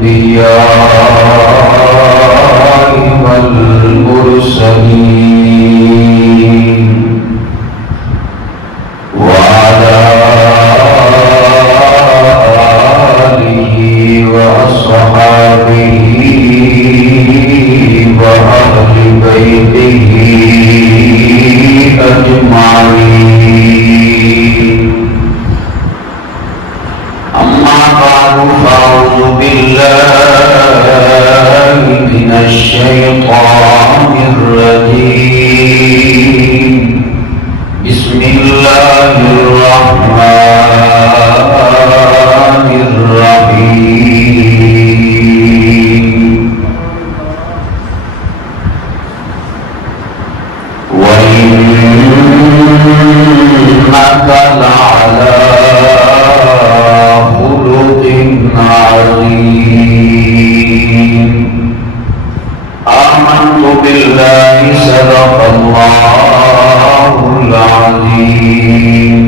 الأنبياء والمرسلين وعلى آله وأصحابه وأهل بيته أجمعين. أما بعد فأعوذ بالله من الشيطان الرجيم. بسم الله الرحمن الرحيم. وإنك لعلى خلق عظيم. آمنت بالله صدق الله العظيم.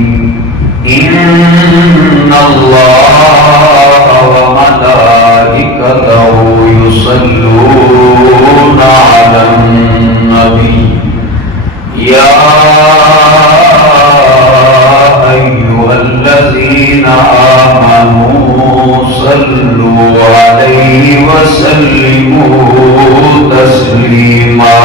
إن الله وملائكته يصلون على النبي يا أيها الذين آمنوا صلوا عليه وسلموا تسليما.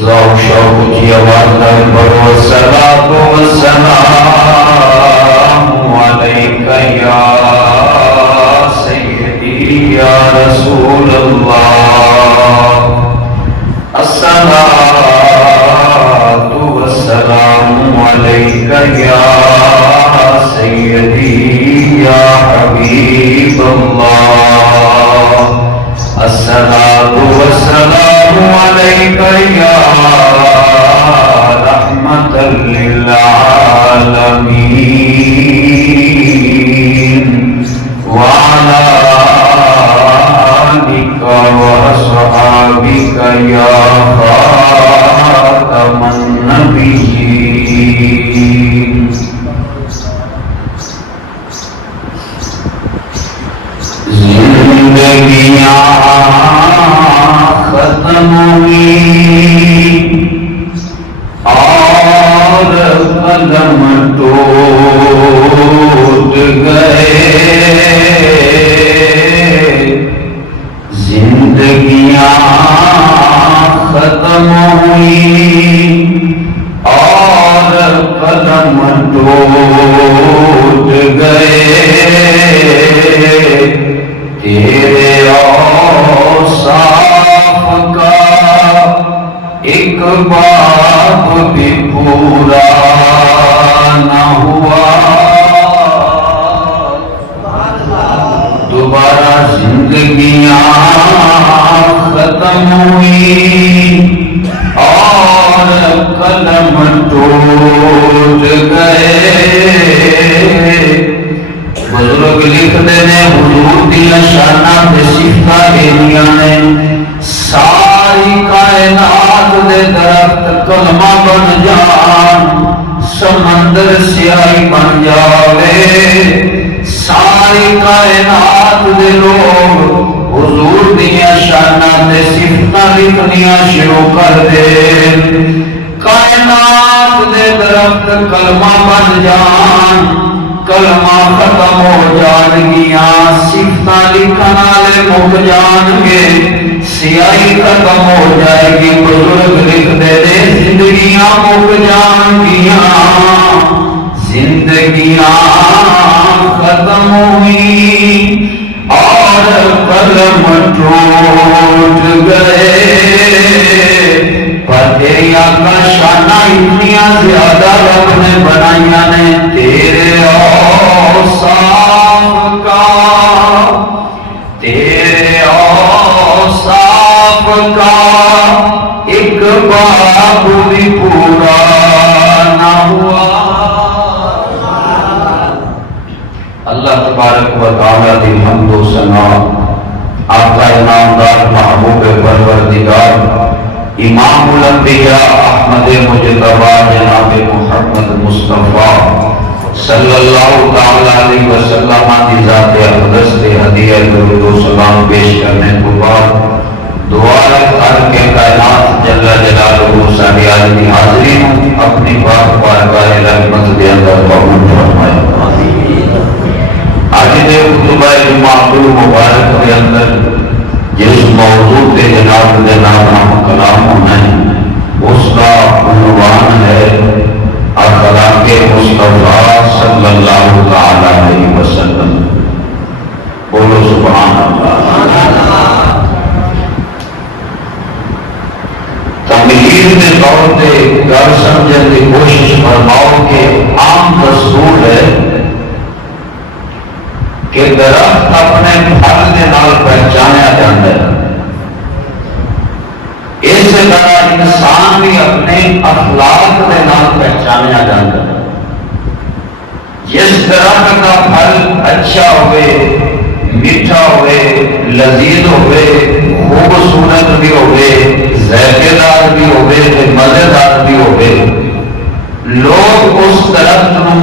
ذوق شوق کی آواز میں پڑھو الصلاۃ والسلام علیک یا سیدی یا رسول اللہ. الصلاۃ والسلام علیک یا سیدی یا حبیب اللہ. الصلاۃ والسلام علیک یا رحمۃ للعالمین وعلی آلک وأصحابک یا خاتم النبیین. زندگیاں ختم ہوئی اور قلم ٹوٹ گئے. زندگیاں ختم ہوئی اور قلم ٹوٹ گئے. تیرے اوصاف کا ایک باب بھی پورا نہ ہوا. دوبارہ زندگیاں ختم ہوئی اور قلم ٹوٹ گئے. بزرگ لکھتے ہیں حضور دیا شانہ دے صفتہ دینیا نے ساری کائنات دے درخت کلمہ بن جان, سمندر سیاہی بن جاوے, ساری کائنات دے لوگ حضور دیا شانہ دے صفتہ لکھنیاں شروع کر دے. کائنات دے درخت کلمہ بن جان, کلمہ ختم ہو جان گیا, صفتاں لکھن والے مک جان گے, سیاہی ختم ہو جائے گی. بزرگ لکھتے ہیں زندگیاں مک جان گیا. زندگیاں ختم ہوئی اور قلم ٹوٹ گئے. پر تیری آقا شانہ اتنیاں زیادہ رب نے بنائیاں نے. تیرے اوصاف کا ایک باب بھی پورا نہ ہوا. اللہ تبارک و تعالیٰ دی حمد و ثنا آپ کا انعامدار محبوب پروردگار امام الانبیاء احمد مجتبی جناب محمد مصطفیٰ صلی اللہ تعالی علیہ وسلم کی ذات اقدس سے ہدیہ درود و سلام پیش کرنے کے بعد دعا ہے ہر کے کائنات جل جلالہ ساری آج کی حاضری اپنی پاک بارگاہ رحمت کے اندر قبول فرمائے. آج کے خطبہ جمعہ مبارک کے اندر جس موضوع کے جناب کے نام کلام ہونا ہے اس کا عنوان ہے اخلاق مصطفیٰ صلی اللہ تعالی علیہ وسلم. بولو سبحان اللہ. تمہید کے طور پہ گھر سمجھنے کی کوشش فرماؤ کہ عام دستور ہے کہ درخت اپنے پھل کے نال پہچانیا جاتا ہے. اس طرح انسان بھی اپنے اخلاق کے نال پہچانیا جاتا ہے. جس درخت کا پھل اچھا ہوئے، میٹھا ہوئے، لذیذ ہوئے، خوبصورت بھی ہوئے، ذائقے دار بھی ہوئے، مزیدار بھی ہوئے، لوگ اس درخت کو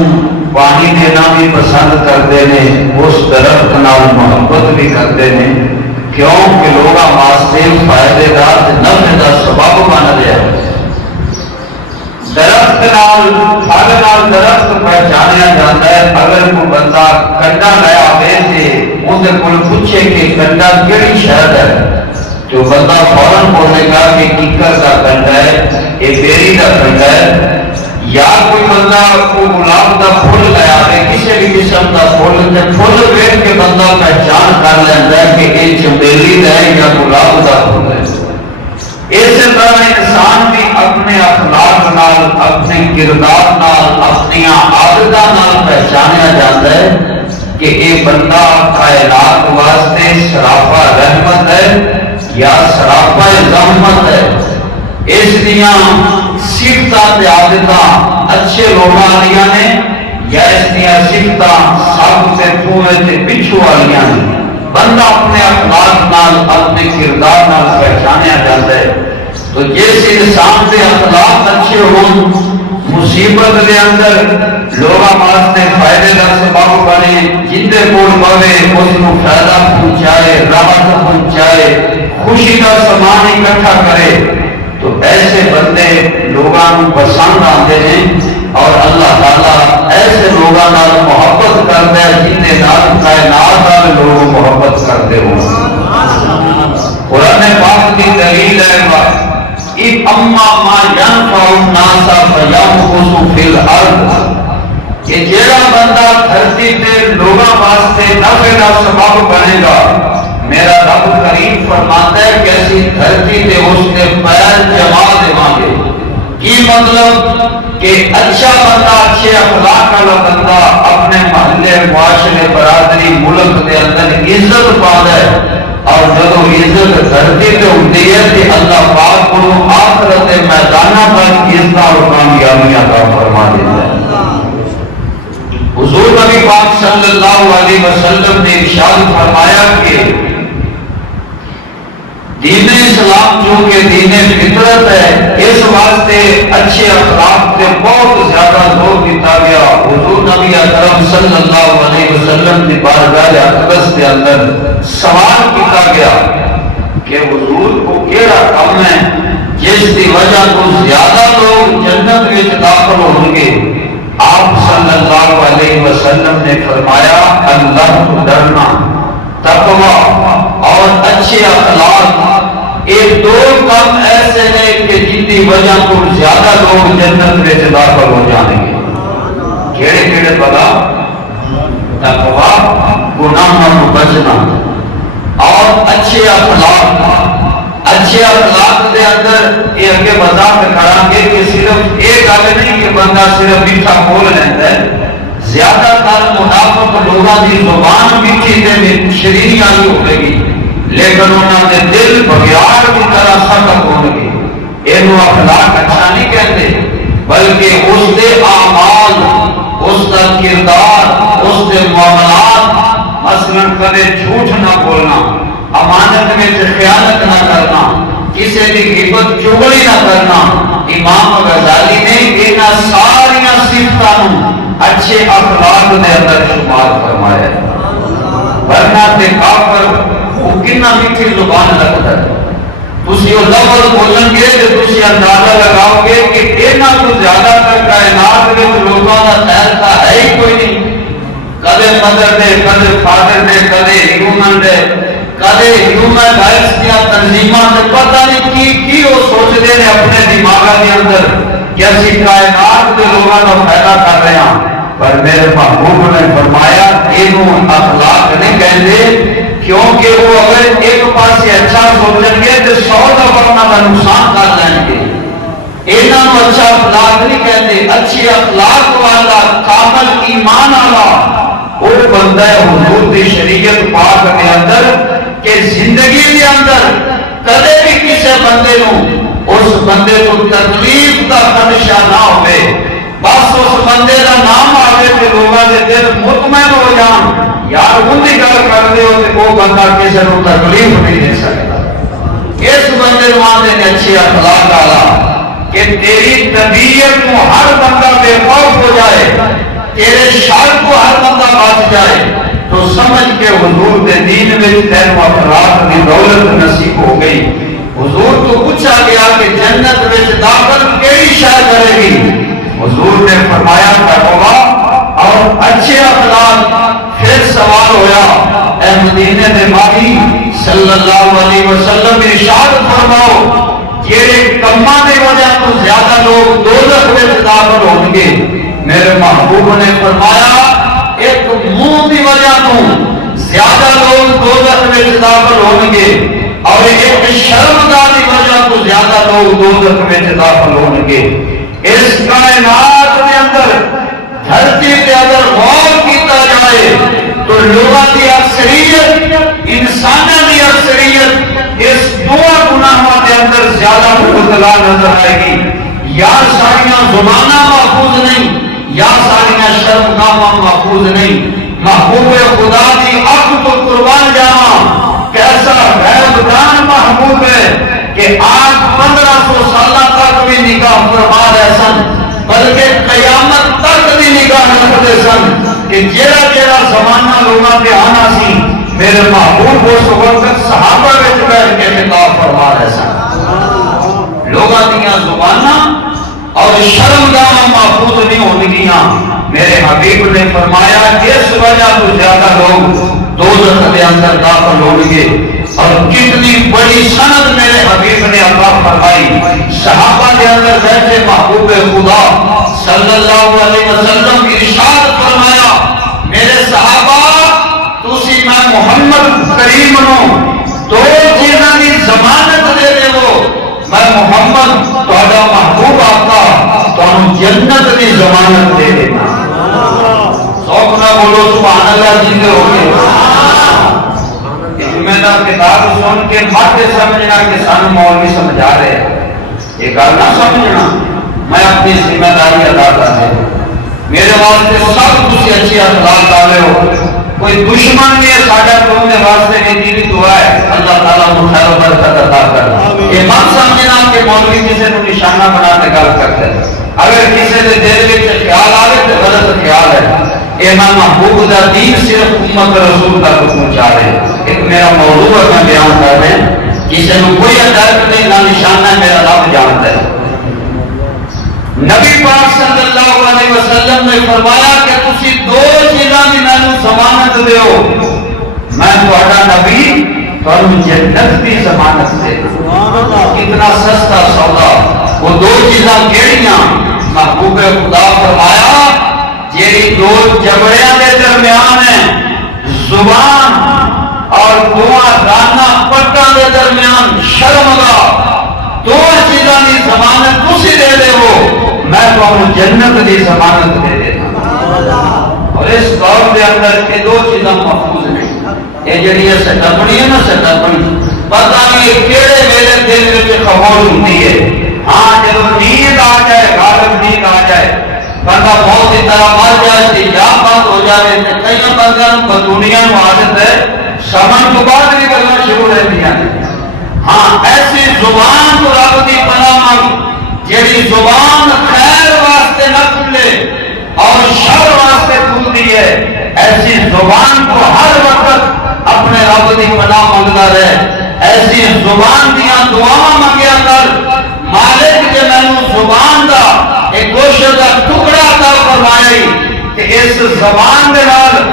پانی دینا بھی پسند کرتے ہیں، اس درخت نال محبت بھی کرتے ہیں. کیوں کہ لوگ واسطے فائدے دار نفع کا سبب بن رہا ہے. درخت نال پھل نال درخت پہچانیا جاتا ہے. اگر کوئی بندہ کنڈا لیا ہوئے تھے اندر کو پوچھے کہ کنڈا کیڑی شہد ہے تو بندہ فوراً بولے گا کہ کیکر کا کنڈا ہے، یہ بیری کا کنڈا ہے. یا کوئی بندہ کو گلاب کا پھول لیا ہے، کسی بھی قسم کا پھول ویکھ کے بندہ پہچان کر لیتا ہے کہ یہ چمیلی ہے یا گلاب کا پھول ہے. اسی طرح انسان بھی اپنے اخلاق نال، اپنے کردار نال، اپنی عادتاں نال پہچانیا جاتا ہے کہ یہ بندہ کائنات واسطے سراپا رحمت ہے یا سراپا رحمت ہے. اس دیا صفتاں عادتاں اچھے لوگوں والیاں نے یا اس دیا صفتاں سب سے تھوڑے سے پچھو والیاں نے. بندہ اپنے اخلاق نال، اپنے کردار نال پہچانیا جاتا ہے. تو جس انسان کے اخلاق اچھے ہوں، مصیبت کے اندر لوگوں واسطے فائدے کا سبب بنے، جندے کول پوے اس کو فائدہ پہنچائے، راحت پہنچائے، خوشی کا سامان اکٹھا کرے، تو ایسے بندے لوگوں کو پسند آتے ہیں. اور اللہ تعالیٰ ایسے لوگوں نال محبت کرتا ہے جن کے نال کائنات والے لوگ محبت کرتے ہوں. قرآن پاک کی دلیل ہے اما ما ينفع الناس فيمكث في الارض کہ جیڑا بندہ دھرتی تے لوگوں واسطے نفع کا سبب بنے گا، میرا رب کریم فرماتا ہے کہ ایسی دھرتی تے اس کے پیر جما دیں گے. کی مطلب کہ اچھا بندہ، اچھے اخلاق والا بندہ اپنے محلے، معاشرے، برادری، ملک کے اندر عزت پاتا ہے. اور جب عزت دھرتی تے ہوتی ہے کہ اللہ پاک کو آخرت میدانہ پر عزت اور کامیابیاں عطا فرما دیتا ہے. حضور نبی پاک صلی اللہ علیہ وسلم نے ارشاد فرمایا کہ دین اسلام جو کہ دین فطرت ہے، اس واسطے اچھے اخلاق سے بہت زیادہ زور دیتا گیا. حضور نبی اکرم صلی اللہ علیہ وسلم کی بارگاہ اقدس کے اندر سوال کیا گیا کہ حضور کو کیڑا کام ہے جس کی وجہ تو زیادہ لوگ جنت میں داخل ہوں گے؟ آپ صلی اللہ علیہ وسلم نے فرمایا اللہ کو ڈرنا، تقویٰ اور اچھے اخلاق، یہ دو کام ایسے ہیں کہ جن کی وجہ تو زیادہ لوگ جنت میں داخل ہو جائیں گے. کیڑے کیڑے پتا؟ تقویٰ، گناہوں کو بچنا اور اچھے اخلاق. اچھے اخلاق کے اندر یہ اگے وضاحت کریں گے کہ صرف ایک گل نہیں کہ بندہ صرف میٹھا بول لیتا ہے. زیادہ تر منافق لوگوں کی زبان میٹھی تے شرینی والی ہوے گی لیکن انہوں نے دل بگیار کی طرح سخت ہو گے. یہ اخلاق اچھا نہیں کہتے بلکہ اس کے اعمال، اس کا کردار، اس کے معاملات، مثلا کبھی جھوٹ نہ بولنا، امانت میں خیانت نہ کرنا، کسی کی غیبت چغلی نہ کرنا. امام غزالی نے انہاں ساری صفتاں اچھے اخلاق دے اندر شمار فرمایا ہے. ورنہ تے کافر وہ کتنا میٹھی زبان رکھتا ہے. تسی وہ لفظ بولن گے تو تسی اندازہ لگاؤ گے کہ انہاں تو زیادہ تر کائنات میں لوگوں کا خیر کا ہے ہی کوئی نہیں. کدے مدر دے, کدے فادر دے, کدے ہیومن دے, کدے ہیومن رائٹس دیا تنظیماں دے, پتہ نہیں کی وہ سوچتے ہیں اپنے دماغ کے اندر کہ اسی کائنات کے لوگوں کا فائدہ کر رہے ہیں. پر میرے محبوب نے فرمایا انہوں اخلاق نہیں کہتے, کیونکہ وہ اگر ایک پاس اچھا سوچیں گے تو 100 دفعہ انہوں کا نقصان کر لیں گے. انہوں اچھا اخلاق نہیں کہتے. اچھی اخلاق والا کامل ایمان والا وہ بندہ ہے حضور کی شریعت پاک کے اندر کہ زندگی کے اندر کدے بھی کسی بندے نو اس بندے کو تکلیف کا خدشہ نہ ہوئے. بس اس بندے کا نام آئے کہ لوگوں کے دل مطمئن ہو جان یار ان کی گل کرتے ہو تو وہ بندہ کسی کو تکلیف نہیں دے سکتا. اس بندے کو آتے ہیں اچھے اخلاق والا کہ تیری طبیعت کو ہر بندہ بے خوف ہو جائے, تیرے شر کو ہر بندہ بچ جائے تو سمجھ کے حضور دے دین میں تینوں اخلاق کی دولت نصیب ہو گئی. حضور تو پوچھا گیا کہ جنت میں داخل کیڑی شے کرے گی. حضور نے فرمایا تقویٰ اور اچھے اخلاق. پھر سوال ہویا اے مدینے دے مالی صلی اللہ علیہ وسلم ارشاد فرماؤ جیڑے کماں دی وجہ تو زیادہ لوگ دوزخ میں داخل ہوں گے. میرے محبوب نے فرمایا ایک منہ دی وجہ تو زیادہ لوگ دوزخ میں داخل ہوں گے اور ایک شرمگاہ دی وجہ تو زیادہ لوگ دوزخ میں داخل ہوں گے. اس کائنات کے اندر دھرتی کے اگر غور کیتا جائے تو لوگوں کی اکثریت, انسانوں کی اکثریت اس دو گناہوں کے اندر زیادہ مبتلا نظر آئے گی. یا ساریاں زباناں محفوظ نہیں, یا ساریاں شرمگاہاں محفوظ نہیں. محبوب خدا کی اکھ کو قربان جاواں کیسا غیبدان محبوب ہے کہ آج 1500 سالہ تک بھی نگاہ فرما رہے سن, بلکہ قیامت تک بھی نگاہ رکھتے سن کہ جیڑا جیڑا زمانہ لوگوں کے آنا سی میرے محبوب اس وقت صحابہ وچ بیٹھ کے خطاب فرما رہے سن. لوگوں دیاں زباناں اور شرمگاہ محفوظ نہیں ہونگیاں. میرے حبیب نے فرمایا اس وجہ تو زیادہ لوگ دوزخ کے اندر داخل ہوں گے. اور کتنی بڑی سند میرے حبیب نے عطا فرمائی. صحابہ کے اندر بیٹھے محبوب خدا صلی اللہ علیہ وسلم ارشاد فرمایا میرے صحابہ تسی میں محمد کریم نو دو چیزاں کی ضمانت دے دے ہو. میں محمد تہاڈا محبوب آقا تانوں جنت کی ضمانت دے دینا. سوکھ نہ بولو سبحان اللہ جیندے ہو گے. میں نے کتاب سن کے مت سمجھنا کہ سانو مولوی سمجھا رہے ہیں, یہ گل نہ سمجھنا. میں اپنی ذمہ داری ادا کر رہا ہوں. میرے واسطے سب کچھ اچھی اخلاق ڈالے ہو. کوئی دشمن نہیں ہے ساڈا قوم کے واسطے میری بھی دعا ہے اللہ تعالیٰ کو خیر و برکت عطا کر. یہ مت سمجھنا کہ مولوی کسی کو نشانہ بنا کے گل کرتے ہیں. اگر کسی کے دل میں خیال آئے تو غلط خیال ہے. اے میں محبوب دا دین صرف امت رسول تک پہنچا رہے ہیں. ایک میرا موضوع ہے میں بیان کر رہے ہیں, کسی کو کوئی عدالت نہیں نہ نشانہ ہے, میرا رب جانتا ہے. نبی پاک صلی اللہ علیہ وسلم نے فرمایا کہ تسی دو چیزاں دی مینوں ضمانت دیو, میں تہاڈا نبی تانوں جنت دی ضمانت دے دوں. کتنا سستا سودا. وہ دو چیزاں کیڑیاں؟ محبوب خدا فرمایا جیڑی دو جبڑیاں دے درمیان ہیں زبان اور دعا دانا پٹا دے درمیان شرمگاہ, دو چیزاں دی ضمانت تسی دے دے ہو, میں تمہیں جنت دی ضمانت دے دیتا. اور اس دور کے اندر یہ دو چیزاں محفوظ نہیں. یہ جڑی سٹپنی ہے نا, سٹپنی پتہ نہیں کیڑے ویلے دل وچ خموش ہوتی ہے. ہاں جب نیند آ جائے, غالب نیند آ جائے, بندہ موت کی طرح مر جائے, استجاب بند ہو جائے, کئی بندوں کو دنیا میں عادت ہے سمجھ تو بعد بھی گلاں شروع رہتی ہیں. ہاں ایسی زبان کو رب دی پناہ منگ جیڑی زبان خیر واسطے نہ کھلے اور شر واسطے کھلتی ہے، ایسی زبان کو ہر وقت اپنے رب دی پناہ منگتا رہے، ایسی زبان دیا دعا منگیا کر، مالک جے مینوں زبان دا ایک گوشت دا ٹکڑا عطا فرمائی کہ اس زبان دے نال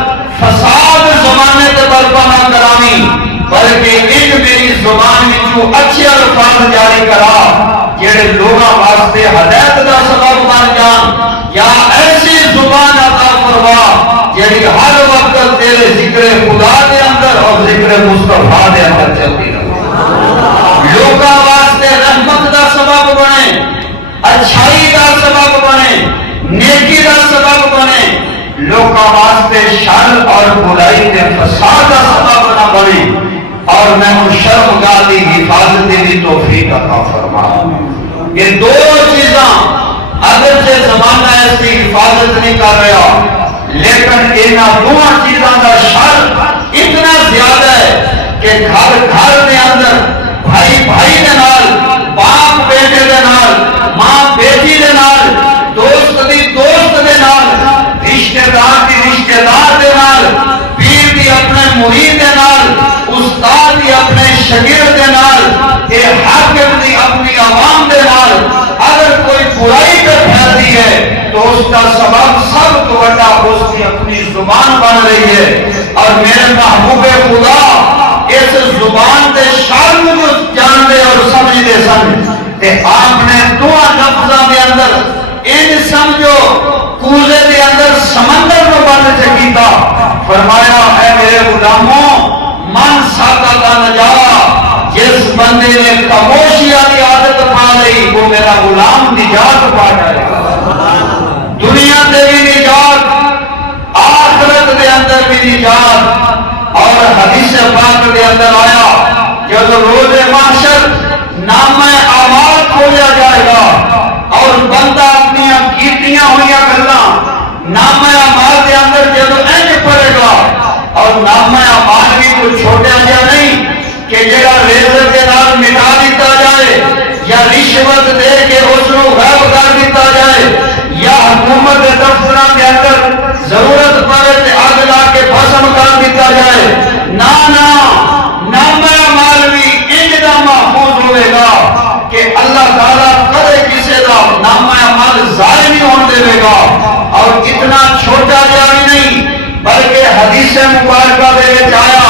فساد زمانے تے برپا نہ کراویں، بلکہ ایک میری زبان وچوں اچھے الفاظ جاری کرا جڑے لوگاں واسطے ہدایت دا سبب بن جان، یا ایسی زبان عطا فرما جڑی ہر وقت تیرے ذکر خدا دے اندر اور ذکر مصطفیٰ دے اندر چلتی رہے، لوگاں واسطے رحمت دا سبب بنے، اچھائی دا سبب بنے، نیکی دا سبب بنے، لوگاں واسطے شر اور برائی کے فساد دا سبب نہ بنے، اور میں ان شرمگاہ دی حفاظت دی توفیق عطا فرما۔ یہ دو چیزاں اگر سے زمانہ اس کی حفاظت نہیں کر رہا، لیکن انہاں دو چیزاں دا شر اتنا زیادہ ہے کہ گھر گھر دے اندر بھائی بھائی دے نال، باپ بیٹے دے نال، ماں بیٹی دے نال، دوست دی دوست دے نال، رشتہ دار دی رشتہ دار دے نال، پیر دی اپنے مرید دے نال، استاد دی اپنے شاگرد دے نال، اے حاکم دی اپنی عوام دے نال اگر کوئی برائی پہ پھیلتی ہے تو اس کا سبب سب تو بڑا اس کی اپنی زبان بن رہی ہے، اور میرے محبوب خدا اس زبان دے شان کو جانتے اور سمجھتے سن کہ آپ نے دعا لفظاں دے اندر ان سمجھو کوزے دے اندر سمندر کو بند چکیتا، فرمایا اے میرے غلاموں من ساتا کا نجا، جس بندے نے خاموشی کی عادت پا لی وہ میرا غلام نجات پا جائے گا، دنیا دے بھی نجات، آخرت دے اندر بھی نجات۔ اور حدیث پاک دے اندر آیا جب روز محشر نامہ اعمال کھولیا جائے گا اور بندہ اپنی کیتیاں ہوئی گلاں نامہ اعمال دے اندر جب انج پڑے گا، اور نامہ اعمال بھی کوئی چھوٹا جا نہیں کہ جگہ ریزر کے نال مٹا دیتا جائے، یا رشوت دے کے اس کو غائب کر دیتا جائے، یا حکومت کے دفتراں کے اندر ضرورت پڑے تے آگ لا کے بھسم کر دیتا جائے، نامہ اعمال بھی انج دا محفوظ ہوئے گا کہ اللہ تعالیٰ کدے کسی دا نامہ اعمال ضائع نہیں ہونے دے گا۔ اور اتنا چھوٹا جا بھی نہیں بلکہ حدیث مبارکہ دے وچ آیا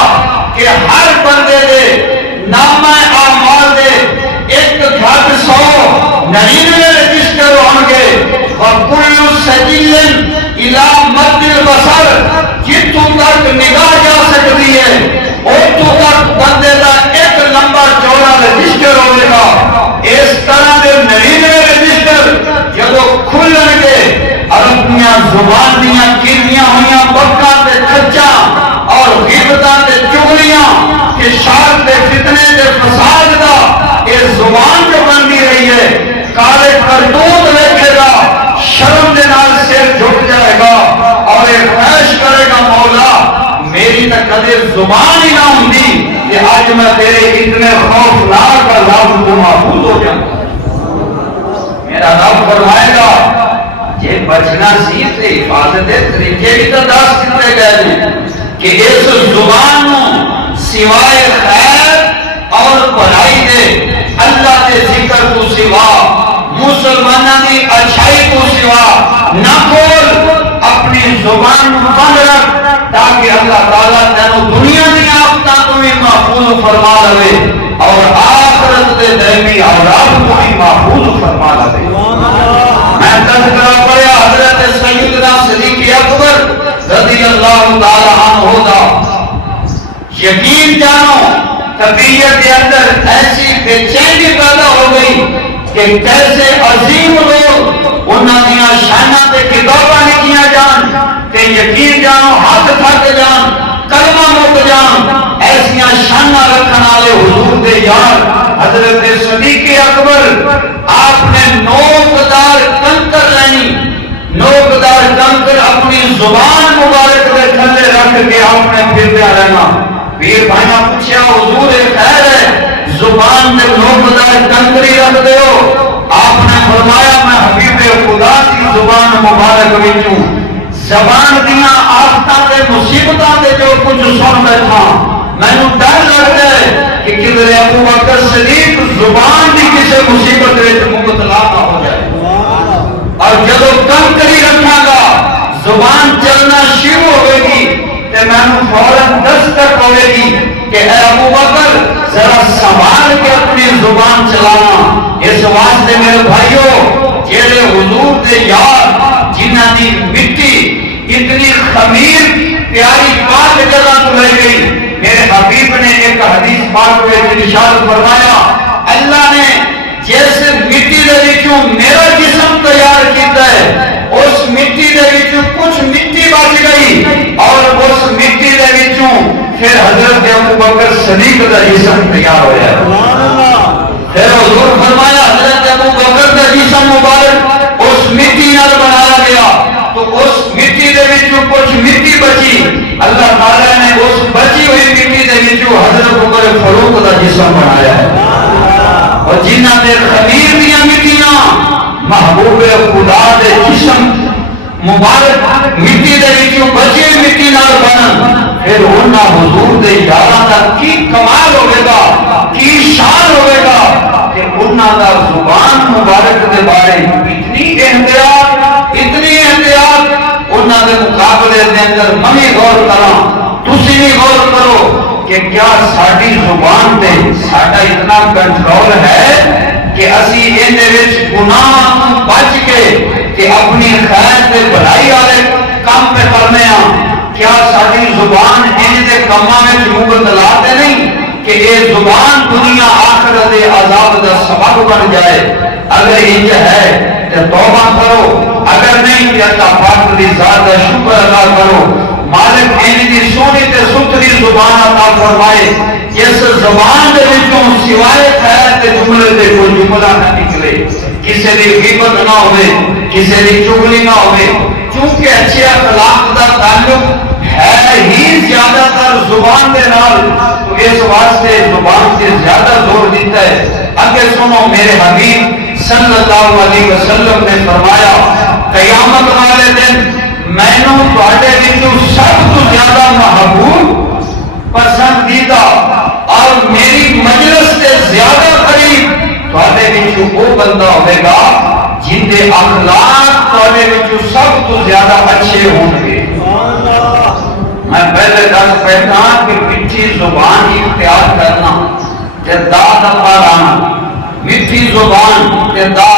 کہ ہر بندے دے نامہ اعمال دے ایک گھٹ 199 رجسٹر ہون گے، وَكُلُّ سَجِلٍ إِلَى مَدِّ الْبَصَرِ، جتوں تک نگاہ جا سکتی ہے اتوں تک بندے دا ایک لمبا چوڑا رجسٹر ہوئے گا۔ اس طرح دے 99 رجسٹر جدو کھلن گے اور اپنی زبان دیاں کیتیاں ہوئیاں بکاں تے کھچاں اور غیبتاں تے چغلیاں کہ شر تے فتنے تے فساد دا یہ زبان جو بن رہی ہے، کالے کرتوت دیکھے گا، شرم دے نال سر جھک جائے گا اور ایک خواہش کرے گا مولا میری تو کدے زبان ہی نہ ہوندی کہ آج میں تیرے اتنے خوفناک عذاب کو محفوظ ہو جاؤں۔ میرا رب فرمائے گا یہ بچنا سی تے حفاظت دے طریقے بھی تو دس دیتے گئے ہیں کہ اس زبان سوائے خیر اور بھلائی دے، اللہ کے ذکر کو سوا، مسلمانوں کی اچھائی کو سوا نہ کھول، اپنی زبان بند رکھ تاکہ اللہ تعالیٰ تینوں دنیا کی آفتاں کو بھی محفوظ فرما لے اور آخرت دے دائمی اولاد کو بھی محفوظ فرما لے۔ میں تذکرہ پڑھیا حضرت سیدنا صدیق اکبر رضی اللہ تعالیٰ عنہ دا، یقین جانو طبیعت کے اندر ایسی بے چینی پیدا ہو گئی کہ کیسے عظیم لوگ انہاں دیاں شاناں تے کتاباں لکھیاں جان تے یقین جانو ہاتھ تھک جان، کلمہ مک جان، ایسیاں شاناں رکھن والے حضور دے یار حضرت صدیق اکبر آپ نے نوکدار کنکر لینی، نوکدار کنکر اپنی زبان مبارک دے تھلے رکھ کے آپ نے پھرتے رہنا۔ پیر بھائیاں پوچھا حضور خیر ہے زبان دے نوکدار کنکری رکھ دیو. آپ نے فرمایا میں حبیب خدا کی زبان مبارک وچوں زبان دیاں آفتاں تے مصیبتاں تے جو کچھ سن بیٹھا مینوں ڈر لگدا ہے کہ کدھر ابو بکر صدیق زبان دی کسی مصیبت وچ مبتلا نہ ہو جائے. اور جب کنکری رکھاں گا زبان چلنا شروع ہوئے گی تے مینوں فوراً دستک ہوئے گی کہ اے ابو بکر ذرا سنبھال کے اپنی زبان چلانا. اس واسطے میرے بھائیو جیڑے حضور دے یار جنہاں دی مٹی اتنی خمیر پیاری پاک جگہ تو لے گئی, میرے حبیب نے ایک حدیث پاک میں ارشاد فرمایا اللہ نے جیسے مٹی دے وچوں میرا جسم تیار کیتا ہے اس مٹی دے وچوں کچھ مٹی بچ گئی اور اس مٹی دے وچوں پھر حضرت ابو بکر صدیق کا جسم تیار ہویا ہے. پھر حضور فرمایا حضرت ابو بکر کا جسم مبارک اس مٹی نال بنایا گیا تو اس مٹی دے وچوں کچھ مٹی بچی, اللہ تعالی نے اس بچی ہوئی مٹی دے وچوں حضرت عمر فاروق کا جسم بنایا ہے. اور جنہاں دے خمیر دیاں مٹیاں محبوب خدا دے جسم مبارک مٹی دے وچوں بچی مٹی نال بنن پھر انہاں حضور دے یاراں دا کی کمال ہوے گا, کی شان ہوے گا کہ انہاں دا زبان مبارک دے بارے اتنی احتیاط انہاں دے مقابلے دے اندر میں غور کراں تسی بھی غور کرو کہ کیا ساری زبان تے ساڈا اتنا کنٹرول ہے کہ اسی ان دے وچ گناہ بچ کے کہ اپنی خیر تے بھلائی والے کام پہ کرنے ہاں. کیا ساری زبان ان دے کاماں وچ مبتلا تے نہیں کہ یہ زبان دنیا آخرت دے عذاب دا سبب بن جائے. اگر انج ہے تو توبہ کرو, اگر نہیں تو اللہ پاک دی ذات دا شکر ادا کرو. مالک ان دی سونی تے ستھری زبان عطا فرمائے جس زبان دے وچوں سوائے خیر تے جملے تے کوئی جملہ نہ نکلے, کسی دی غیبت نہ ہوئے, کسی دی چغلی نہ ہوئے. چونکہ اچھے اخلاق دا تعلق ہے ہی زیادہ تر زبان دے نال تو اس واسطے زبان سے زیادہ زور دیتا ہے. اگے سنو میرے حبیب صلی اللہ علیہ وسلم نے فرمایا قیامت والے دن مینوں تواڈے وچوں سب تو زیادہ محبوب پسندیدہ اور میری مجلس سے زیادہ قریب تواڈے وچوں وہ بندہ ہوے گا جن دے اخلاق تواڈے وچوں سب تو زیادہ اچھے ہوں گے. میں پہلے دس بیٹھا کہ میٹھی زبان اختیار کرنا تے دا پارانا, میٹھی زبان تے دا,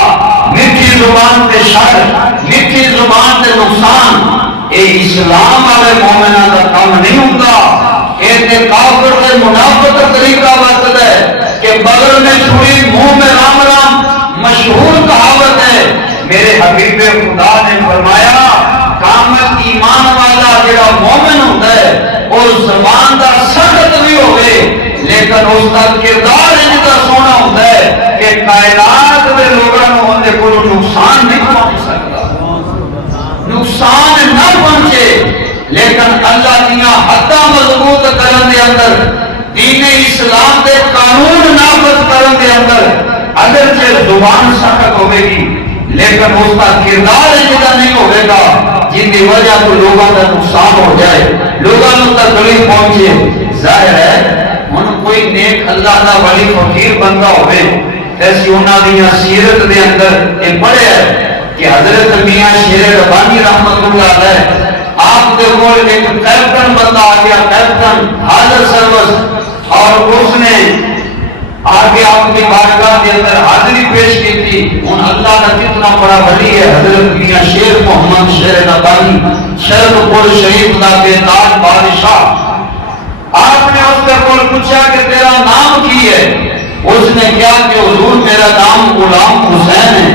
میٹھی زبان تے شر, میٹھی زبان تے نقصان, اے اسلام والے مومناں دا کام نہیں ہوندا. اے تے کافر تے منافق طریقہ ورتدا ہے کہ بغل میں چھری منہ میں رام رام, مشہور کہاوت ہے. میرے حبیب خدا نے فرمایا کامل ایمان والا جڑا مومن ہوتا ہے اور زبان دا سخت بھی ہوئے لیکن اس کا کردار ان کا سونا ہوتا ہے کہ کائنات کے لوگوں اندے کو نقصان نہیں پہنچ سکتا, نقصان نہ پہنچے لیکن اللہ دیاں حداں مضبوط کرن دے اندر دین اسلام دے قانون نافذ کرن دے اندر اگرچہ زبان سخت ہوئے گی لیکن اس کا کردار جدا نہیں ہوئے گا جن کی وجہ تو لوگوں کا نقصان ہو جائے, لوگوں کو تکلیف پہنچے. ظاہر ہے ہن کوئی نیک اللہ کا ولی فقیر بندہ ہوئے ایسی انہاں دیاں سیرت دے اندر یہ پڑھے ہے کہ حضرت میاں شیر ربانی رحمت اللہ علیہ آپ دے کول ایک کیپٹن بندہ آ گیا, کیپٹن حاضر سروس, اور اس نے آگے آپ کی بارگاہ کے اندر حاضری پیش کی تھی. ان اللہ کا کتنا بڑا ولی ہے حضرت میاں شیر محمد شیر ربانی شہر پور شریف کا بیتاج بادشاہ. آپ نے اس کے کول پوچھا کہ تیرا نام کی ہے؟ اس نے کیا کہ حضور میرا نام غلام حسین ہے.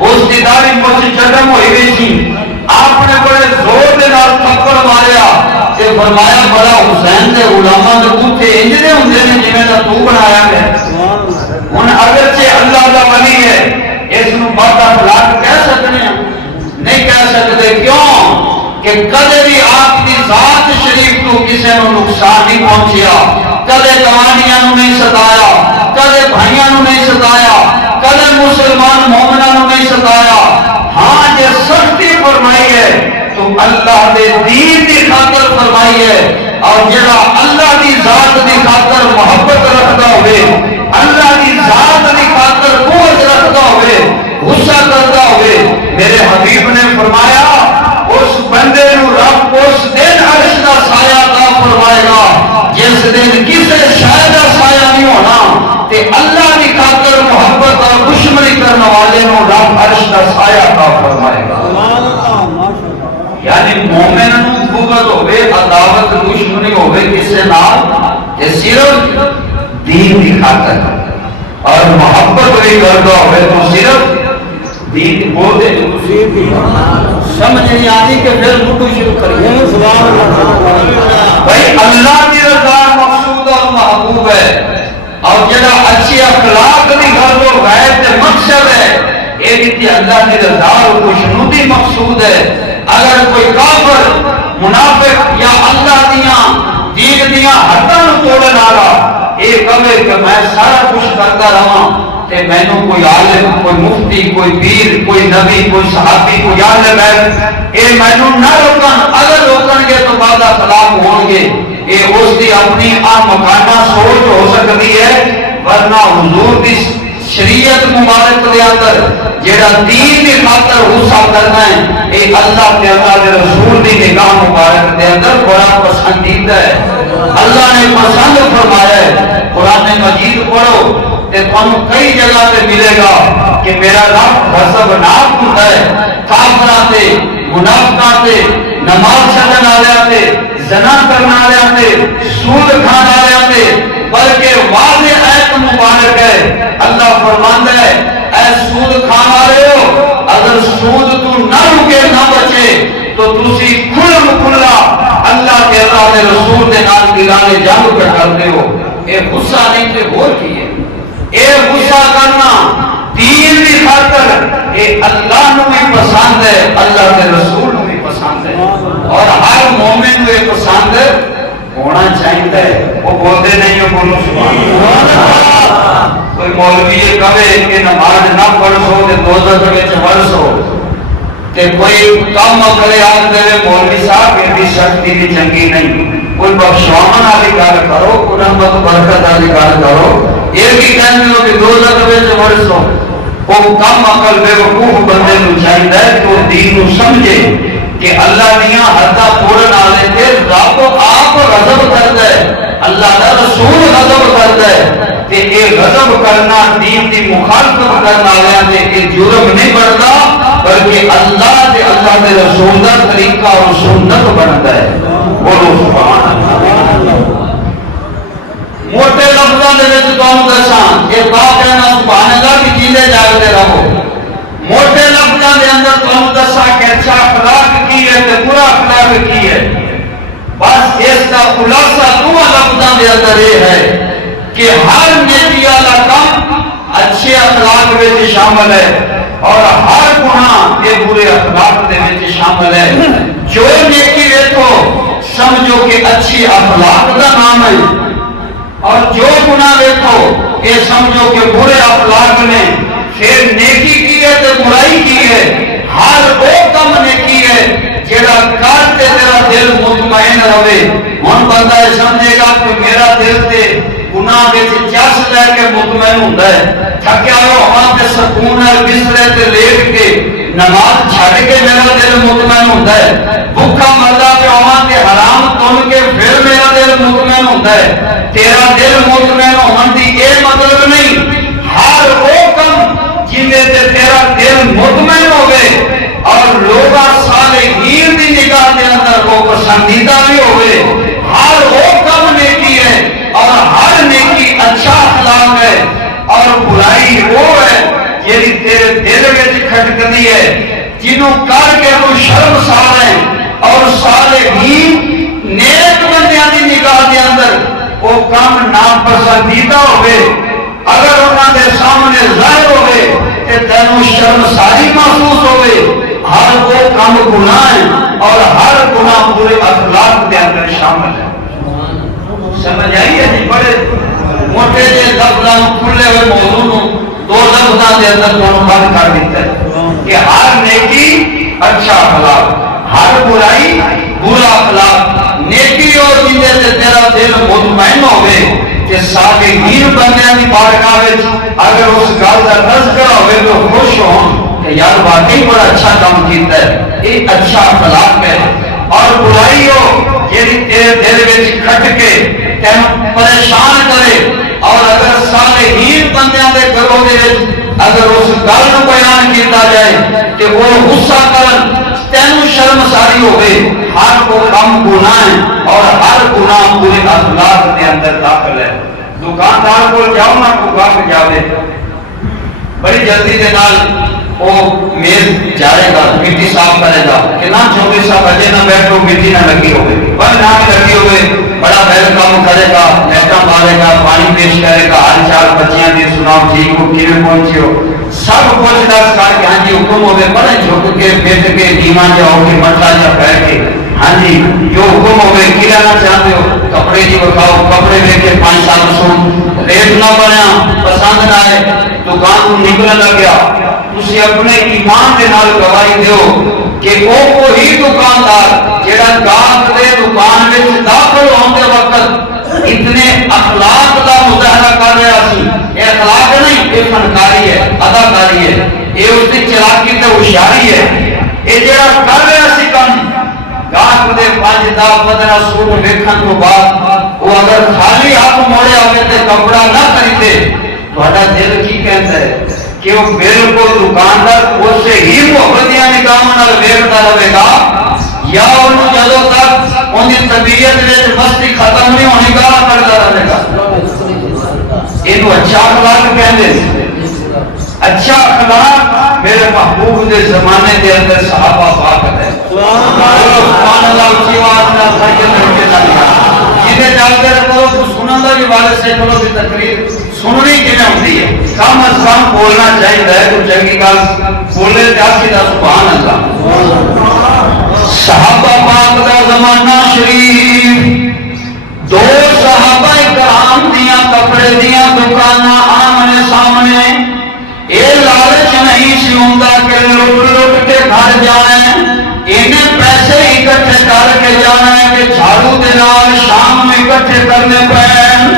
اس کی داڑھی مجھ چٹم ہوئی تھی. آپ نے بڑے زور کے نال تھپڑ ماریا کہ فرمایا بڑا حسین دے غلاماں دے اوتے انج دے ہوندے نے جویں دا تو بنایا ہے. ہن اگرچہ اللہ دا ولی ہے اس نو بد اخلاق کہہ سکتے ہیں نہیں کہہ سکتے, کیوں کہ کدے بھی آپ کی ذات شریف کو کسی نو نقصان نہیں پہنچیا, کدے گوانیاں نو نہیں ستایا, کدے دین دی خاطر فرمائی ہے، اور جڑا اللہ دی ذات دی خاطر محبت رکھدا ہوئے، اللہ دی ذات دی خاطر قوت رکھدا ہوئے، غصہ کردا ہوئے، میرے حبیب نے فرمایا اس بندے نو رب اس دن عرش دا سایہ عطا فرمائے گا جس دن کسی شے دا سایہ نہیں ہونا، تے اللہ دی خاطر محبت اور دشمنی کرنے والے نو رب عرش دا سایہ عطا فرمائے گا۔ یعنی مومن نو قوت ہوئے، عداوت دشمنی ہوئے کسے نال، تے صرف دین دی خاطر، اور محبت بھی کردا ہوئے تو صرف دین بولتے سمجھ نہیں آتی کہ پھر مٹو شروع کریے۔ بھائی اللہ کی رضا مقصود اور محبوب ہے، اور جڑا اچھی اخلاق کی گل و غیرت مقصد ہے، یہ اللہ کی رضا اور خوشنودی مقصود ہے۔ اگر کوئی کافر منافق یا اللہ دیاں دین دیاں حداں نوں توڑن والا یہ کہے کہ میں سارا کچھ کرتا رہا تے مینوں کوئی عالم، کوئی مفتی، کوئی پیر، کوئی نبی، کوئی صحابی، کوئی عالم ہے، اے مینوں نہ روکن، اگر روکن گے تو بعد خلاف ہون گے، اے اس دی اپنی مکانہ سوچ ہو سکتی ہے، ورنہ حضور دی شریعت مبارک دے اندر جڑا دین دی خاطر غصہ کرنا ہے، اے اللہ تے اللہ دے رسول دی نگاہ مبارک دے اندر بڑا پسندیدہ ہے۔ اللہ نے پسند فرمایا ہے۔ قرآن مجید پڑھو تے تمہیں کئی جگہ تے ملے گا کہ میرا رب غضبناک ہوتا ہے کافراں تے، منافقاں تے، نماز چھڈن والیاں تے، زنا کرن والیاں تے، سود کھان والیاں تے، بلکہ واضح ایت مبارک ہے۔ اللہ فرماندا ہے اے سود کھان والےو، اگر سود تو نہ رکے نہ بچے تو تسی کھلم کھلا اللہ کے اللہ دے رسول دے نال دلانے جنگ پہ کرتے ہو۔ اے غصہ نہیں تے ہور کی ہے، اے غصہ کرنا دین دی خاطر اے اللہ نو بھی پسند ہے، اللہ کے رسول نو بھی پسند ہے، اور ہر مومن کو یہ پسند ہونا چاہیے۔ وہ بولتے نہیں ہو، بولو سبحان اللہ۔ کوئی مولوی یہ کہے کہ نماز نہ پڑھ سو تے دوزخ وچ وڑ سو، تے کوئی کام کرے آج دے مولوی صاحب ایڈی سختی دی چنگی نہیں، کوئی بخشواون والی گل کرو، کوئی رحمت برکت والی گل کرو، یہ بھی کہندے ہو کہ دوزخ وچ وڑ سو۔ وہ کم عقل بے وقوف بندے نو چاہیے تو دین نو سمجھے کہ اللہ دیاں حداں توڑن والے تے رب آپ غضب کردا ہے، اللہ دا رسول غضب کردا ہے، تے اے غضب کرنا دین دی مخالفت کرن والےاں تے اے جرم نہیں بندا، بلکہ اللہ تے اللہ دے رسول دا طریقہ اور سنت بندا ہے۔ بولو سبحان اللہ۔ موٹے لفظاں دے وچ تانوں دساں اے بات کہنا سبحان اللہ کی جیندے جاگدے رہو۔ موٹے لفظاں دے اندر تانوں دساں کہ اچھا اخلاق کی ہے تے برا اخلاق کی ہے، بس اس کا خلاصہ دو لفظاں دے اندر یہ ہے کہ ہر نیکی والا کام اچھے اخلاق وچ شامل ہے، اور ہر گناہ یہ برے اخلاق دے وچ شامل ہے۔ جو نیکی دیکھو سمجھو کہ اچھی اخلاق کا نام ہے، اور جو گناہ دیکھو یہ سمجھو کہ برے اخلاق نے۔ پھر نیکی کی ہے تو برائی کی ہے، ہر وہ کم نیکی ہے جڑا کر کے تیرا دل مطمئن رہے۔ ہن بندہ یہ سمجھے گا کہ میرا دل تے گناہ وچ چس لے کے مطمئن ہوندا ہے، تھکیا ہوا تے سکون نال بسترے تے لیٹ کے نماز چھڈ کے میرا دل مطمئن ہوندا ہے، بھوکا مردا پہ ہوا تے حرام تن کے پھر میرا دل مطمئن ہوندا ہے۔ تیرا دل مطمئن ہون دی اے مطلب نہیں، ہر وہ کم جن تے تیرا دل مطمئن ہوئے اور لوگا صالحین دی نگاہ دے اندر وہ پسندیدہ بھی ہوئے، ہر وہ کم نیکی ہے، اور ہر نیکی اچھا اخلاق ہے، اور برائی وہ ہے جیڑی تیرے دل وچ کھٹکدی ہے، جنوں کر کے تو شرمسار ہے، اور صالحین نیک بندیاں دی نگاہ دے اندر وہ کام ناپسندیدہ ہوئے، اگر انہاں دے سامنے ظاہر ہوئے تے تینوں شرمساری محسوس ہوئے۔ ہر وہ کام گناہ ہے، اور ہر گناہ برے اخلاق دے اندر شامل ہے۔ سمجھ آئیے جی؟ بڑے موٹے جے لفظاں کھلے ہوئے موضوع نوں دو لفظاں دے اندر تانوں بند کر دیتا ہے کہ ہر نیکی اچھا اخلاق، ہر برائی برا صالحین بندیاں دی بارگاہ وچ اگر اس گل دا تذکرہ ہوئے تو خوش ہوں کہ یار واقعی بڑا اچھا کام کیتا ہے، یہ اچھا اخلاق ہے۔ اور برائی ہو جیڑی تیرے دل وچ کھٹ کے تینوں پریشان کرے، اور اگر صالحین بندیاں دے گھروں دے وچ اگر اس گل نو بیان کیتا جائے کہ وہ غصہ کرن، تینوں شرمساری ہوئے، ہر کو کم گناہ ہے اور ہر گناہ پورے اخلاق کے اندر داخل ہے۔ دکاندار کو جاؤ نہ کو گاہک جاوے، بڑی جلدی دے نال وہ میز جائے گا، مٹی صاف کرے گا کہ نہ چھوٹے صاحب اجے نہ بیٹھو، مٹی نہ لگی ہوئے، پر نہ لگی ہوئے، بڑا ویلکم کرے گا، لیٹا مارے گا، پانی پیش کرے گا، ہر چار بچیاں دی سناؤ ٹھیک ہو، کیویں پہنچے ہو، سب کچھ دس کر کے ہاں جی حکم ہوئے، بڑے جھک کے بیٹھ کے نیواں جاؤ کے مٹلا جا بیٹھ کے ہاں جی جو حکم ہوئے کی لینا چاہتے ہو، کپڑے جی بتاؤ، کپڑے لے کے 5 سال سو ریٹ نہ بنیا، پسند نہ آئے، دکان کو نکلنے لگیا، تسی اپنے ایمان کے نال گواہی دیو کہ وہ کوئی دکاندار جڑا گاہک دے دکان وچ داخل ہون دے وقت اتنے اخلاق کا مظاہرہ کر رہا سی، یہ اخلاق نہیں، یہ فنکاری ہے، اداکاری ہے، یہ اس کی چلاکی تے ہوشیاری ہے، یہ جڑا کر رہا سی کم گاہک دے 5-10-15 سوٹ ویکھن تو بعد وہ اگر خالی ہاتھ موڑے آوے تے کپڑا نہ خریدے، تہاڈا دل کی کہتا ہے کہ وہ بالکل دکاندار اس سے ہی محبتیاں نگاہاں نال ویکھدا رہے گا، یا انہوں جدوں تک ان کی طبیعت وچ مستی ختم نہیں ہونی گاہ کرتا رہے گا۔ یہ اچھا اخلاق کہندے، اچھا اخلاق میرے محبوب دے زمانے دے اندر صحابہ پاک ہے، سبحان اللہ، اچھی آواز نال سید کے نال جنہیں چاہتے رکھو تو سنن دا بھی والد سے کلو کی تقریر سننی کیوں ہوتی ہے، کم از کم بولنا چاہیے ہے، تو چنگی گل بولے جاتی دا سبحان اللہ۔ صحابہ پاک دا زمانہ شریف، دو صحابہ کرام دیاں کپڑے دیاں دکاناں آمنے سامنے، اے لالچ نہیں سی ہوندا کہ لٹ لٹ کے گھر جانا، انہیں پیسے اکٹھے کر کے جانا ہے کہ جھاڑو دے نال شام میں اکٹھے کرنے پین،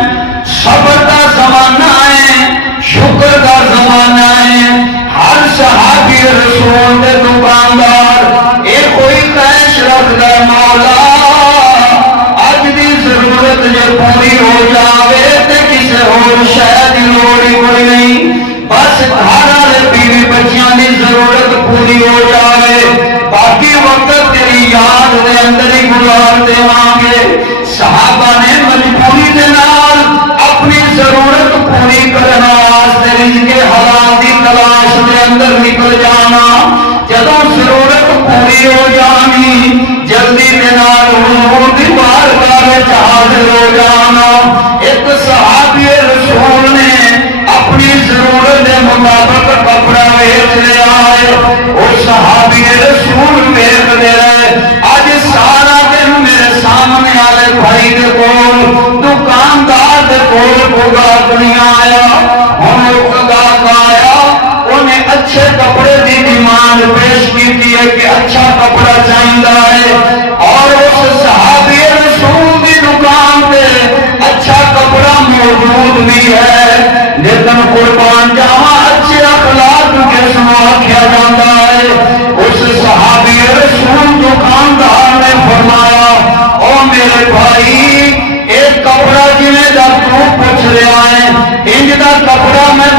صبر کا زمانہ ہے، شکر کا زمانہ ہے، ہر صحابی رسول دے دکاندار اے کوئی خواہش رکھدا مولا اج دی ضرورت جو پوری ہو جاوے تے کسے ہور شے دی لوڑ ہی کوئی نہیں، بس گھر والے بیوی بچیاں دی ضرورت پوری ہو جاوے، باقی وقت تیری یاد دے اندر ہی گزار دیواں گے۔ صحابہ نے مجبوری دے نال اپنی ضرورت پوری کرنا واسطے رزق حلال دی تلاش دے اندر نکل جانا، جدوں ضرورت پوری ہو جانی جلدی دے نال حضور دی بارگاہ وچ حاضر ہو جانا۔ ایک صحابی رسول نے اپنی ضرورت دے مطابق کپڑا ویچ لیا ہے، وہ صحابی رسول ویچ دے رہے، اج سارا دن میرے سامنے والے بھائی دے کول دکاندار دے کول کوئی گاہک نہیں آیا، ہن ایک گاہک آیا، انہیں اچھے کپڑے دی ڈیمانڈ پیش کی ہے کہ اچھا کپڑا چاہیے ہے، اور اس صحابی رسول دی دکان پہ اچھا کپڑا موجود بھی ہے، لیکن قربان جاواں اچھے اخلاق کس نو آکھیا جاندا ہے؟ اس صحابی رسول دکاندار نے فرمایا، او میرے بھائی ایک کپڑا جویں دا تو پوچھ رہا ہے انج دا کپڑا میں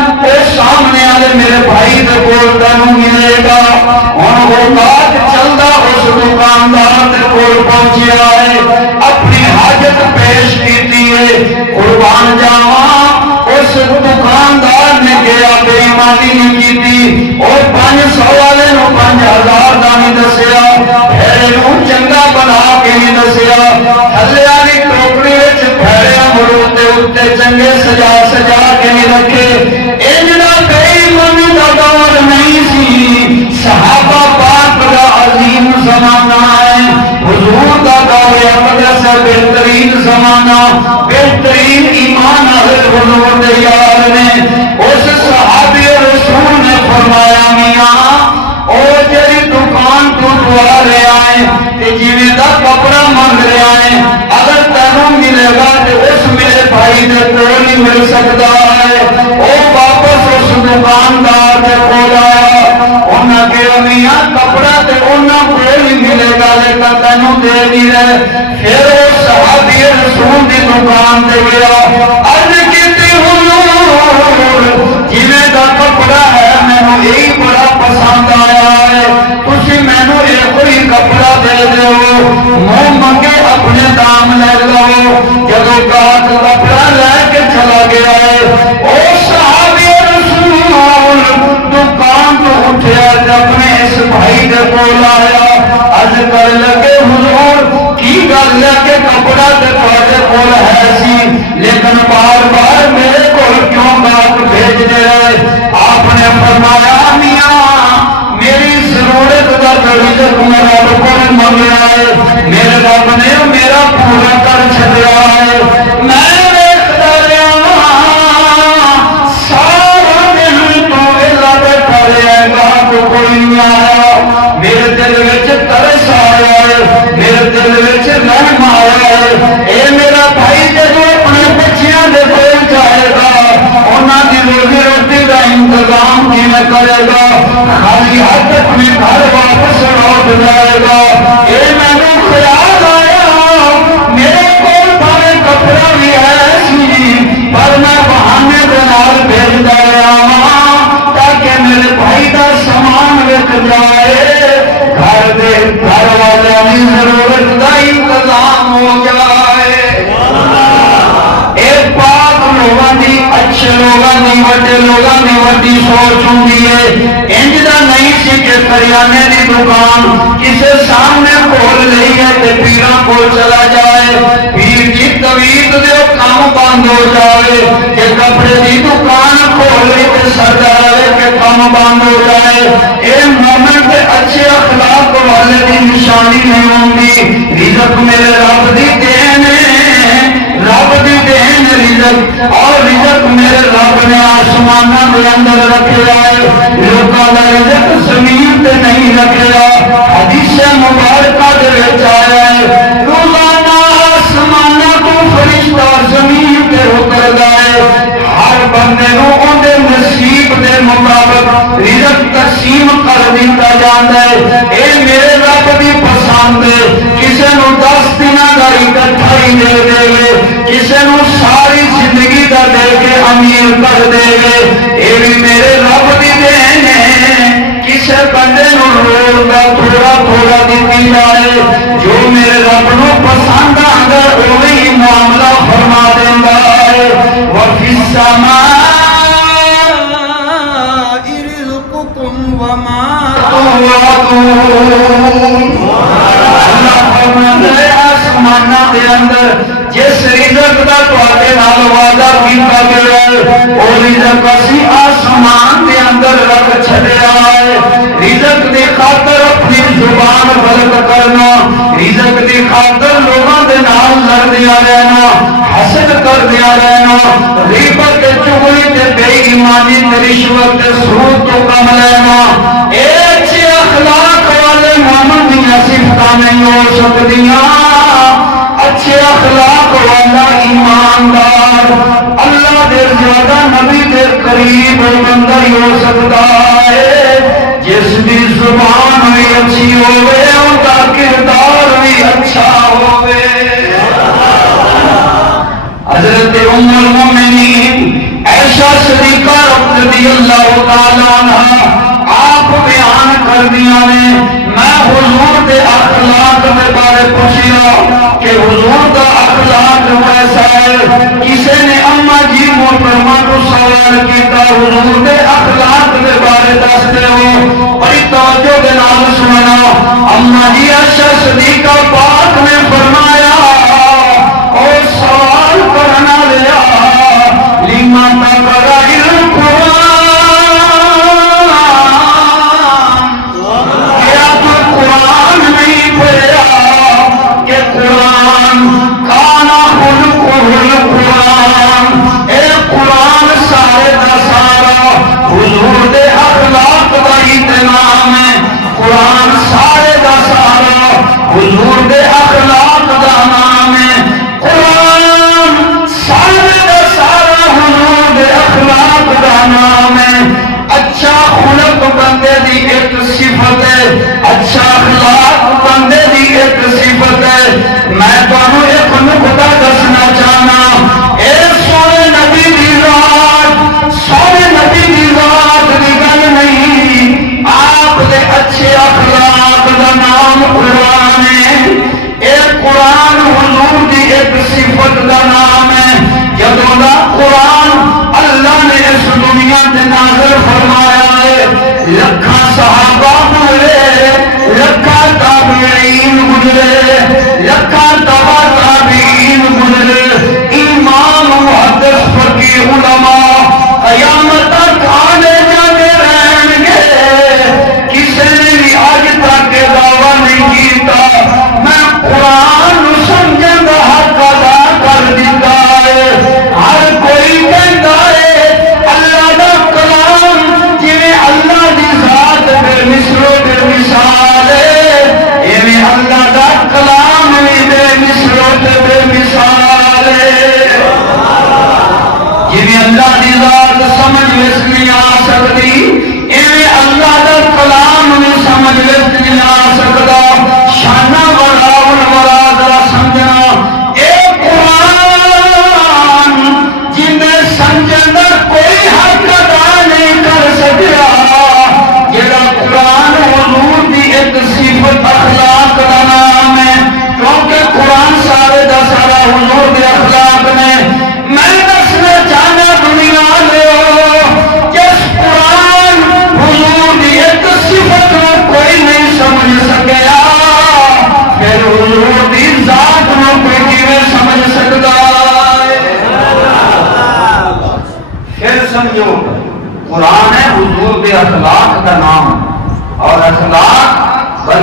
سامنے والے میرے بھائی دے کول تینوں ملے گا۔ ہن وہ بات چلدا اس دکاندار دے کول پہنچیا ہے، اپنی حاجت پیش کیتی ہے، قربان جاواں اس دکاندار نے گیا بے ایمانی نہیں کیتی، اور 500 والے نو 5000 دا نہیں دسیا، بھیڑے نو چنگا بنا کے نہیں دسیا، تھلے والی ٹوکری وچ بھیڑے امرود دے اوتے چنگے سجا سجا کے نہیں رکھے، انجنا بے ایمانی دا دور نہیں سی، صحابہ پاک دا عظیم زمانہ ہے، حضور دا دور اقدس بہترین زمانہ، بہترین ایمان والے حضور دے یار نے، اس صحابی رسول نے فرمایا میاں او جڑی دکان تو دعا لے آئے تے جویں دا کپڑا منگ رہے آئے، اگر تینوں ملے گا تے اس میرے بھائی دے کول ہی مل سکتا ہے۔ وہ واپس اس دکاندار دے کول آیا، انہاں کہ میاں کپڑا تے انہاں کول ہی ملے گا لیکن تینوں دے نہیں رہے۔ پھر وہ صحابی رسول دی دکان تے گیا، عرض کیتی حضور جویں دا کپڑا ہے مینوں یہی بڑا پسند آیا ہے، تسی مینوں یہ کوئی کپڑا دے دیو، منہ منگے اپنے دام لے لو۔ جدو گاہک کپڑا لے کے چلا گیا ہے، او صحابی رسول دکان تو اٹھیا اپنے اس بھائی دے کول آیا، عرض کر لگے حضور کی گل ہے کہ کپڑا تے تواڈے کول ہے سی لیکن بار بار میرے کول کیوں گاہک بھیج دے رہے؟ آپ نے فرمایا میاں میری ضرورت کا رزق میں رب کو منگیا ہے، میرے رب نے میرا پورا کر چھڈیا ہے۔ میں ویکھدا رہیا سارا دن تو ویلا بیٹھا رہیا گاہک کوئی نہیں آیا، میرے دل وچ ترس آیا ہے، میرے دل وچ رحم آیا ہے، اے میرا بھائی جدوں اپنے بچیاں دے کول جائے گا انہاں دی روزی روٹی کا انتظام کیویں کرے گا؟ خالی ہاتھ اپنے گھر واپس لوٹ جائے گا۔ اے مینوں خیال آیا میرے کول بھاوے کپڑا بھی ہے سی پر میں بہانے دے نال بھیجدا رہیا ہاں تاکہ میرے بھائی دا سامان وک جائے، گھر والوں کی ضرورت کا انتظام ہو جائے۔ ایک پاک لوگوں کی اچھے لوگوں کی وڈے لوگوں کی وڈی سوچ ہوندی ہے، انج دا نہیں سی کہ کریانے کی دکان کسے سامنے کھول لئی ہے تے پیراں کول چلا جائے، پیر جی تویت دے کام بند ہو جائے، کہ کپڑے کی دکان کھول لئی تے سردار کے کام بند ہو جائے۔ اے مومن کے اچھے اخلاق والے کی نشانی نہیں ہوندی۔ رزق میرے رب دی دین ہے، رب دی دین رزق، اور رزق میرے رب نے آسمانوں کے اندر رکھا ہے، لوکاں دا رزق زمین تے نہیں رکھا۔ حدیث مبارکہ دے وچ آیا ہے روزانہ آسمانوں تو فرشتہ زمین تے اتردا ہے، ہر بندے نو اودے نصیب دے مطابق رزق تقسیم کر دتا جاندا ہے۔ اے میرے رب دی پسند ہے، کسے نو 10 دناں دا اکٹھا ہی دے دے، کسے نو ساری زندگی دا دے کے امیر کر دے گے، اے بھی میرے رب دی دین ہے۔ کسے بندے نو روز دا تھوڑا تھوڑا دتی جائے، جو میرے رب نو پسند آندا اوویں ہی معاملہ فرما دیندا ہے۔ وفی السماء رزقکم وما توعدون، اللہ فرماتا ہے آسماناں دے اندر جس رزق دا تواڈے نال وعدہ کیتا گیا ہے او رزق اسی آسمان دے اندر رکھ چھڈیا ہے۔ رزق دی خاطر اپنی زبان غلط کرنا، رزق دی خاطر لوگاں دے نال لڑدیا رہنا، حسد کردیا رہنا، غیبت تے چغلی تے بے ایمانی تے رشوت تے سود تو کم لینا، اے اچھے اخلاق والے مومن دیاں صفتاں نہیں ہو سکدیاں۔ اچھے اخلاق والا ایماندار اللہ دے زیادہ نبی دے قریب بندہ ہی ہو سکتا ہے، جس کی زبان بھی اچھی ہوئے ان کا کردار بھی اچھا ہوئے۔ حضرت ام المومنین عائشہ صدیقہ رضی اللہ تعالیٰ عنہ آپ بیان کر دیا نے، میں حضور دے اخلاق دے بارے پوچھیا کہ حضور دا اخلاق کیسا ہے؟ کسی نے اما جی محترمہ کو سوال کیتا حضور دے اخلاق دے بارے دستے ہو، بڑی توجہ دے نال سننا۔ اما جی عائشہ صدیقہ پاک نے فرمایا او سوال کرنا لیا لما تقرأ القرآن، کیا تو قرآن نہیں پڑھا کہ قرآن کانا خلقہ القرآن، اے قرآن سارے دا سارا حضور دے اخلاق دا اہتمام ہے، قرآن سارے دا سارا حضور دے اخلاق دا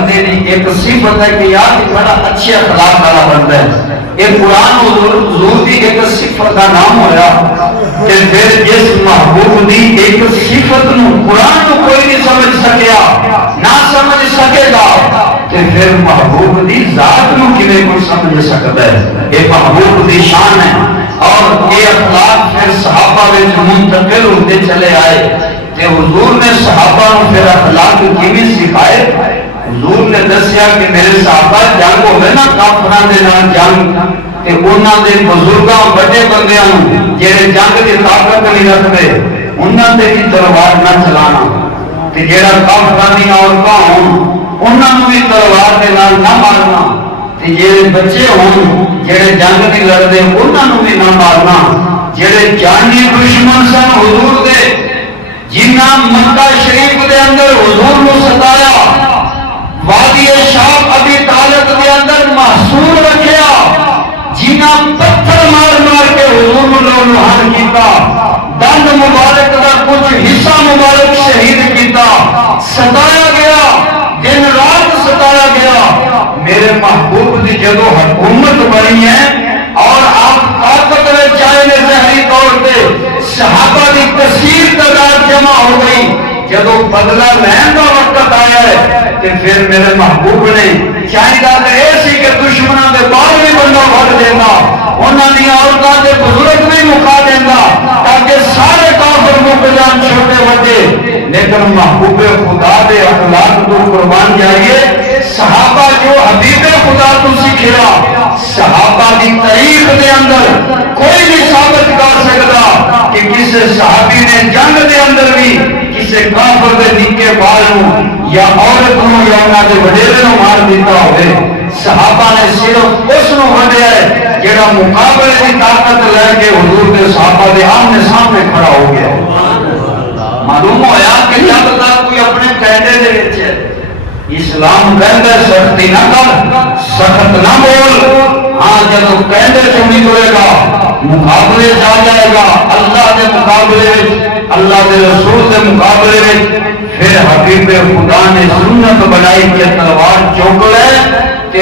بندے کی ایک صفت ہے کہ یار یہ بڑا اچھے اخلاق والا بندہ ہے. یہ قرآن حضور کی ایک صفت کا نام ہویا کہ پھر جس محبوب کی ایک صفت نو قرآن کو کوئی نہیں سمجھ سکیا نہ سمجھ سکے گا کہ پھر محبوب کی ذات نو کیویں کوئی سمجھ سکتا ہے. یہ محبوب کی شان ہے. اور یہ اخلاق پھر صحابہ میں منتقل ہوتے چلے آئے کہ حضور نے صحابہ کو پھر اخلاق کیویں سکھائے. حضور نے دسیا کہ میرے صحابہ جنگ ہوئے نا کافراں دے نال جنگ تے انہاں دے بزرگاں بڑے بندیاں جڑے جنگ دی طاقت نہیں رکھدے انہاں دے کی تلوار نہ چلانا تے جڑا کافراں دی عورتاں ہون انہاں نوں بھی تلوار دے نال نہ مارنا تے جڑے بچے ہون جڑے جنگ نہیں لڑدے انہاں نوں بھی نہ مارنا. جڑے جانی دشمن سن حضور دے جنہاں مکہ شریف دے اندر حضور نوں ستایا وادی شاپ ابھی طالب کے اندر محصور رکھیا جنہاں پتھر مار مار کے حضور نے لوہان کیتا دند مبارک کا کچھ حصہ مبارک شہید کیتا ستایا گیا دن رات ستایا گیا. میرے محبوب کی جدو حکومت بنی ہے اور آپ طاقت میں چاہے ظاہری طور پہ صحابہ کی کثیر تعداد جمع ہو گئی جدو بدلہ لین کا وقت آیا ہے کہ پھر میرے محبوب نے چاہیے ایسی کہ دشمنوں کے بال بھی بندہ بھر دینا انہوں نے عورتوں کے بزرگ بھی مکا دینا تاکہ سارے کافر مک جان چھوٹے بڑے. لیکن محبوب خدا دے اخلاق کو قربان جائیے. صحابہ جو حبیب خدا کو سکھیا صحابہ کی تاریخ کے اندر کوئی بھی ثابت کر سکتا کہ کسی صحابی نے جنگ کے اندر بھی کسی کافر کے نکے بال یا عورت کو یا انہوں کے وڈیرے کو مار دیتا ہوئے. صحابہ نے صرف اس کو وڈیا ہے جڑا مقابلے کی طاقت لے کے حضور کے صحابہ کے آمنے سامنے کھڑا ہو گیا. معلوم ہوا کہ جب تک کوئی اپنے قیدے دے وچ اسلام کہندا سختی نہ کر سخت نہ بول. ہاں جب قیدے سے نہیں ہوئے گا مقابلے جا جائے گا اللہ کے مقابلے اللہ کے رسول کے مقابلے میں پھر حبیب خدا نے سنت بنائی کہ تلوار چوک لے کہ